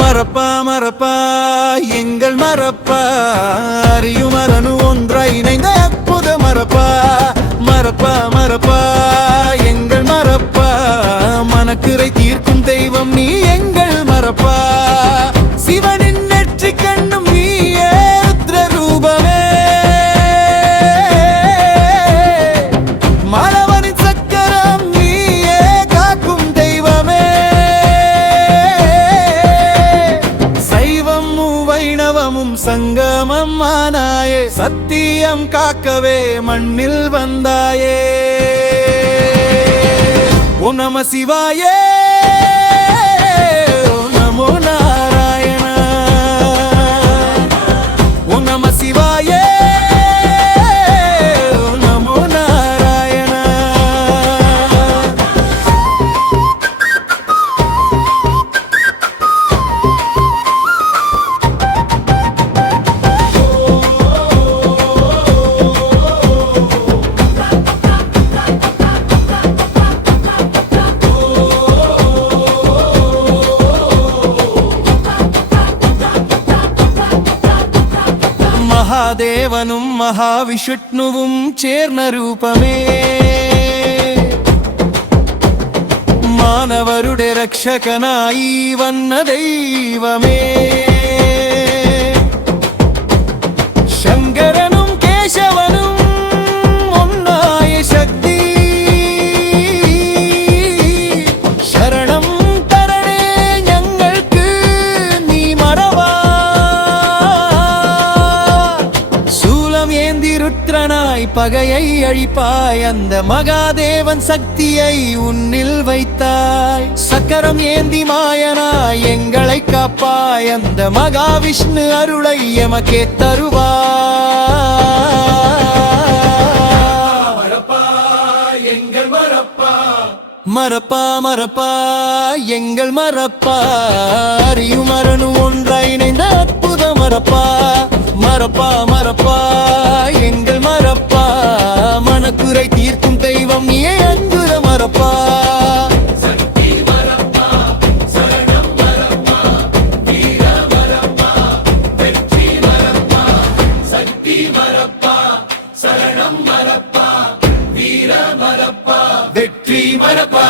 மரப்பா மரப்பா எங்கள் மரப்பா அறியும் மரனு ஒன்றை இணைந்த அற்புத மரப்பா. மரப்பா மரப்பா எங்கள் மரப்பா மனக்குறை தீர்க்கும் தெய்வம் நீ எங்கள் மரப்பா. சிவனின் நெற்றி கண்ணும் நீயே ருத்ர ரூபமே, மாணவனின் சக்கரம் நீயே காக்கும் தெய்வமே. சைவம் வைணவமும் சங்கமம் ஆனாயே, சத்தியம் காக்கவே மண்ணில் வந்தாயே. ஓம் நம சிவாயே, ஓம் நமோ நாராயண. ஓம் நம சிவாயே, ஓம் நமோ நாராயண. മഹാദേവനും മഹാവിഷ്ണുവും ചേർന്ന രൂപമേ, മാനവരുടെ രക്ഷകനായി വന്ന ദൈവമേ. ശങ്കരനും കേശവനും ഒന്നായ ശക്തി, ശരണം തരണേ ഞങ്ങൾക്ക് നീ മറവാ. ருத்ரனாய் பகையை அழிப்பாய், அந்த மகாதேவன் சக்தியை உன்னில் வைத்தாய். சக்கரம் ஏந்தி மாயனாய் எங்களை காப்பாய், அந்த மகாவிஷ்ணு அருளை எமக்கே தருவாய். மரப்பா எங்கள் மரப்பா, மரப்பா மரப்பா எங்கள் மரப்பா அறியும் மரனு ஒன்றை இணைந்த அற்புத மரப்பா. மரப்பா மரப்பா எங்கள் மரப்பா மனக்குறை தீர்க்கும் தெய்வம் நீயே அன்புத மரப்பா. சக்தி மரப்பா சரணம் மரப்பா, வீர மரப்பா வெற்றி மரப்பா. சக்தி மரப்பா சரணம் மரப்பா, வீர மரப்பா வெற்றி மரப்பா.